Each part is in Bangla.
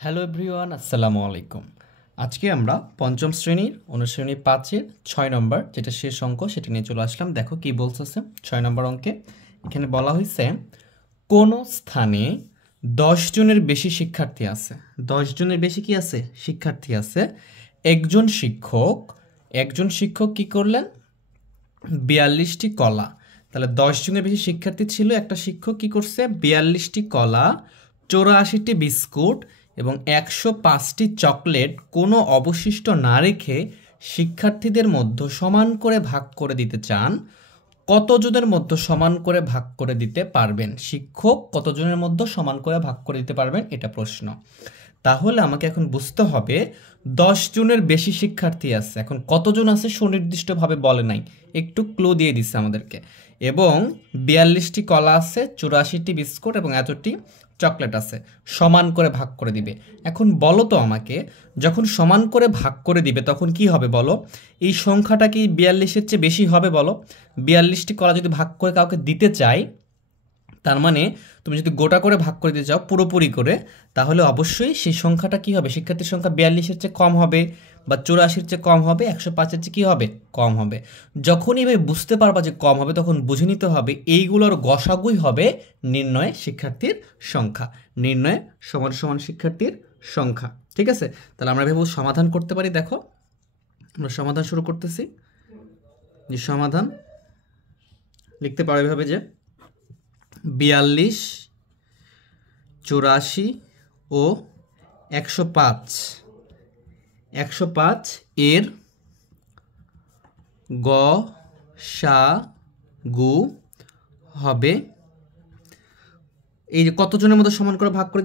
হ্যালো এভরিওয়ান, আসসালামু আলাইকুম। আজকে আমরা পঞ্চম শ্রেণীর অনুশ্রেণী 5-এর 6 নম্বর যেটা শেষ অঙ্ক সেটা নিয়ে চলে আসলাম। দেখো কি বলতেছে 6 নম্বর অঙ্কে। এখানে বলা হয়েছে কোন স্থানে 10 জনের বেশি শিক্ষার্থী আছে। 10 জনের বেশি কি আছে? শিক্ষার্থী আছে। একজন শিক্ষক কি করলেন? 42টি কলা। তাহলে 10 জনের বেশি শিক্ষার্থী ছিল, একটা শিক্ষক কি করছে? 42টি কলা, 84টি বিস্কুট এবং 105টি চকলেট কোনো অবশিষ্ট না রেখে শিক্ষার্থীদের মধ্যে সমান করে ভাগ করে দিতে চান। কতজনের মধ্যে সমান করে ভাগ করে দিতে পারবেন? শিক্ষক কতজনের মধ্যে সমান করে ভাগ করে দিতে পারবেন, এটা প্রশ্ন। তাহলে আমাকে এখন বুঝতে হবে 10 জনের বেশি শিক্ষার্থী আছে। এখন কতজন আছে সুনির্দিষ্টভাবে বলে নাই, একটু ক্লু দিয়ে দিচ্ছে আমাদেরকে। এবং 42টি কলা আছে, 84টি বিস্কুট এবং এতটি চকলেট আছে, সমান করে ভাগ করে দিবে। এখন বলো তো আমাকে, যখন সমান করে ভাগ করে দিবে তখন কি হবে বলো? এই সংখ্যাটা কি 42-এর চেয়ে বেশি হবে বলো? 42টি কলা যদি ভাগ করে কাউকে দিতে চাই, তার মানে তুমি যদি গোটা করে ভাগ করে দিতে চাও পুরোপুরি করে, তাহলে অবশ্যই সেই সংখ্যাটা কি হবে? শিক্ষার্থীর সংখ্যা 42-এর চেয়ে কম হবে বা 84-এর চেয়ে কম হবে, 105-এর চেয়ে কি হবে? কম হবে। যখনই ভাই বুঝতে পারবা যে কম হবে, তখন বুঝে নিতে হবে এইগুলোর গসাগুই হবে নির্ণয় শিক্ষার্থীর সংখ্যা। নির্ণয় সমান সমান শিক্ষার্থীর সংখ্যা। ঠিক আছে, তাহলে আমরা ভেবে সমাধান করতে পারি। দেখো আমরা সমাধান শুরু করতেছি। যে সমাধান লিখতে পারো এভাবে যে 42, 84 ও 105 এর গসাগু হবে, এই যে কতজনের মধ্যে সমান করে ভাগ করে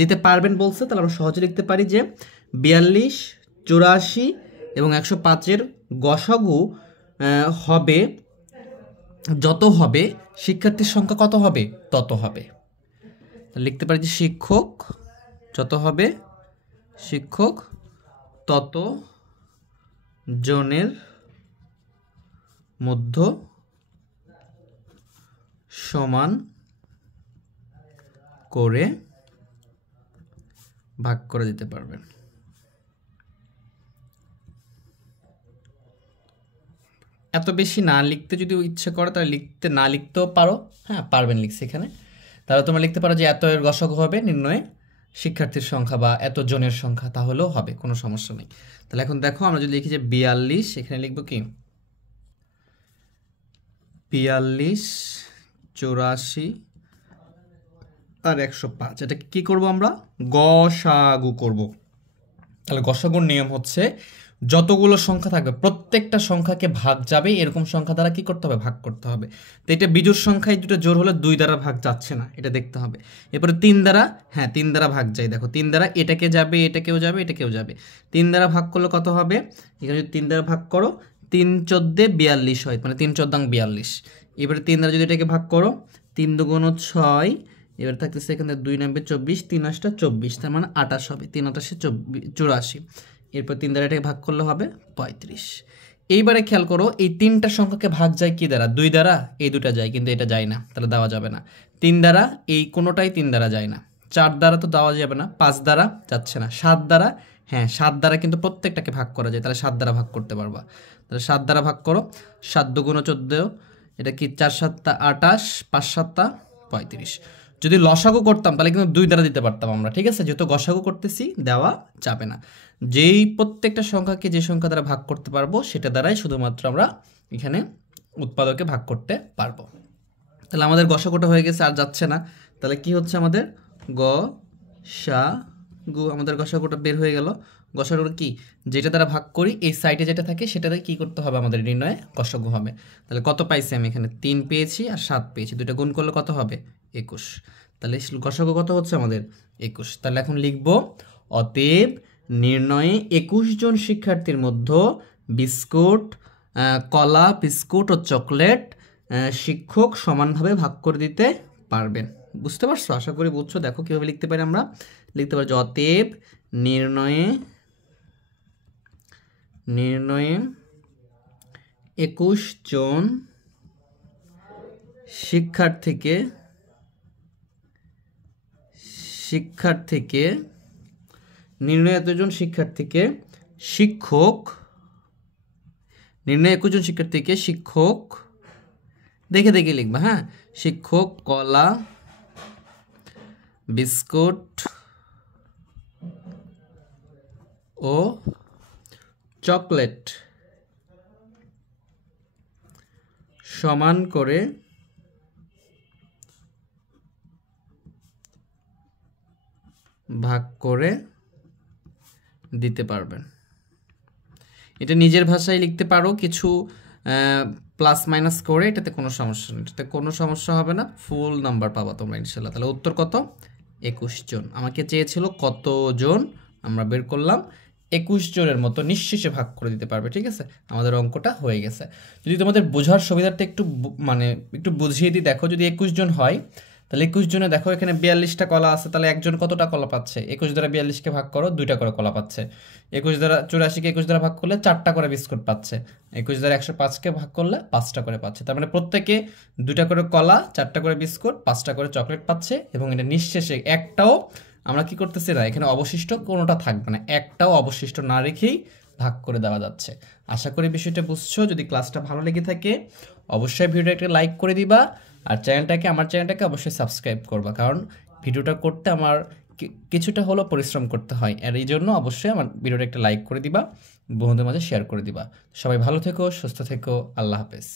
দিতে পারবেন বলছে, তাহলে আমরা সহজে লিখতে পারি যে 42, 84 এবং 105-এর গসাগু হবে, যত হবে শিক্ষার্থীর সংখ্যা কত হবে? তত হবে। লিখতে পারি যে শিক্ষক যত হবে, শিক্ষক তত জনের মধ্যে সমান করে ভাগ করে দিতে পারবেন। এত বেশি না লিখতে যদি ইচ্ছে করে তাহলে না লিখতেও পারো। হ্যাঁ, পারবেন লিখছি এখানে। তাহলে তোমরা লিখতে পারো যে এত এর গসাগু হবে নির্ণয়ে শিক্ষার্থীর সংখ্যা বা এত জনের সংখ্যা, তাহলেও হবে, কোনো সমস্যা নেই। তাহলে এখন দেখো আমরা যদি লিখি যে 42, এখানে লিখবো কি 42, 84 আর 105, এটা কি করব? আমরা গসাগু করব। তাহলে গসাগুর নিয়ম হচ্ছে যতগুলো সংখ্যা থাকবে প্রত্যেকটা সংখ্যাকে ভাগ যাবে এরকম সংখ্যা দ্বারা কি করতে হবে? ভাগ করতে হবে। তো এটা বিজোড় সংখ্যায় দুটো জোর হলে 2 দ্বারা ভাগ যাচ্ছে না, এটা দেখতে হবে। এরপরে 3 দ্বারা, হ্যাঁ 3 দ্বারা ভাগ যায়। দেখো 3 দ্বারা এটাকে যাবে, এটাকেও যাবে, এটাকেও যাবে। 3 দ্বারা ভাগ করলে কত হবে? এখানে যদি 3 দ্বারা ভাগ করো 3 14 42 হয়, মানে 3 14 42। এবারে 3 দ্বারা যদি এটাকে ভাগ করো 3 2 6, এবার থাকতেছে এখানে 2 9 24, 3 8 24, তার মানে 28 হবে। 3 28 84। এরপর 3 দ্বারা এটাকে ভাগ করলে হবে 35। এইবারে খেয়াল করো এই তিনটা সংখ্যাকে ভাগ যায় কি দ্বারা? 2 দ্বারা। এই দুটা যায়, কিন্তু এটা যায় না, তাহলে দেওয়া যাবে না। 3 দ্বারা এই কোনোটাই 3 দ্বারা যায় না। 4 দ্বারা তো দেওয়া যাবে না, 5 দ্বারা যাচ্ছে না। 7 দ্বারা, হ্যাঁ 7 দ্বারা কিন্তু প্রত্যেকটাকে ভাগ করা যায়, তাহলে 7 দ্বারা ভাগ করতে পারবা। তাহলে 7 দ্বারা ভাগ করো, 7 2 14, এটা কি 4 7 28, 5 7 35। যদি লসাগু করতাম তাহলে কিন্তু 2 দ্বারা দিতে পারতাম আমরা, ঠিক আছে? যেহেতু গসাগু করতেছি দেওয়া যাবে না। যেই প্রত্যেকটা সংখ্যাকে যে সংখ্যা দ্বারা ভাগ করতে পারবো সেটা দ্বারাই শুধুমাত্র আমরা এখানে উৎপাদকে ভাগ করতে পারবো। তাহলে আমাদের গসাগুটা হয়ে গেছে, আর যাচ্ছে না। তাহলে কি হচ্ছে আমাদের? গসাগু, আমাদের গসাগুটা বের হয়ে গেল। গসাগুটা কি? যেটা দ্বারা ভাগ করি এই সাইডে যেটা থাকে সেটা দিয়ে কী করতে হবে? আমাদের নির্ণয়ে গসাগু হবে। তাহলে কত পাইছি আমি? এখানে 3 পেয়েছি আর 7 পেয়েছি, দুটো গুণ করলে কত হবে? 21। তাহলে গসাগু কত হচ্ছে আমাদের? 21। তাহলে এখন লিখবো অতএব নির্ণয়ে 21 জন শিক্ষার্থীর মধ্যে বিস্কুট, কলা, বিস্কুট ও চকলেট শিক্ষক সমানভাবে ভাগ করে দিতে পারবেন। বুঝতে পারছো? আশা করি বুঝছো। দেখো কীভাবে লিখতে পারি আমরা। লিখতে পারি যে অতএব নির্ণয়ে 21 জন শিক্ষার্থীকে নির্ণয় এতজন শিক্ষার্থীকে শিক্ষক নির্ণয় 21 জন শিক্ষার্থীকে শিক্ষক দেখে দেখে লিখবা, হ্যাঁ, শিক্ষক কলা বিস্কুট ও চকলেট সমান করে ভাগ করে দিতে পারবেন। এটা নিজের ভাষায় লিখতে পারো, কিছু প্লাস মাইনাস করে, এটাতে কোনো সমস্যা নেই, এটাতে কোনো সমস্যা হবে না, ফুল নাম্বার পাবা তোমরা ইনশাল্লাহ। তাহলে উত্তর কত? 21 জন। আমাকে চেয়েছিল কতজন, আমরা বের করলাম 21 জনের মতো নিঃশেষে ভাগ করে দিতে পারবে। ঠিক আছে, আমাদের অঙ্কটা হয়ে গেছে। যদি তোমাদের বোঝার সুবিধার্থে একটু বুঝিয়ে দিই, দেখো যদি 21 জন হয় তাহলে 21 জনে দেখো এখানে 42টা কলা আছে, তাহলে একজন কতটা কলা পাচ্ছে? 21 দ্বারা 42কে ভাগ করো, 2টা করে কলা পাচ্ছে। 21 দ্বারা 84কে 21 দ্বারা ভাগ করলে 4টা করে বিস্কুট পাচ্ছে। 21 দ্বারা 105কে ভাগ করলে 5টা করে পাচ্ছে। তার মানে প্রত্যেকে 2টা করে কলা, 4টা করে বিস্কুট, 5টা করে চকলেট পাচ্ছে। এবং এটা নিঃশেষে একটাও আমরা কি করতেছি না, এখানে অবশিষ্ট কোনোটা থাকবে না, একটাও অবশিষ্ট না রেখেই ভাগ করে দেওয়া যাচ্ছে। আশা করি বিষয়টা বুঝছো। যদি ক্লাসটা ভালো লেগে থাকে অবশ্যই ভিডিওটা একটা লাইক করে দিবা, আর আমার চ্যানেলটাকে অবশ্যই সাবস্ক্রাইব করবা, কারণ ভিডিওটা করতে আমার কিছুটা হলেও পরিশ্রম করতে হয়, আর এই জন্য অবশ্যই আমার ভিডিওটা একটা লাইক করে দিবা, বন্ধুদের মাঝে শেয়ার করে দিবা। সবাই ভালো থেকো, সুস্থ থেকো, আল্লাহ হাফেজ।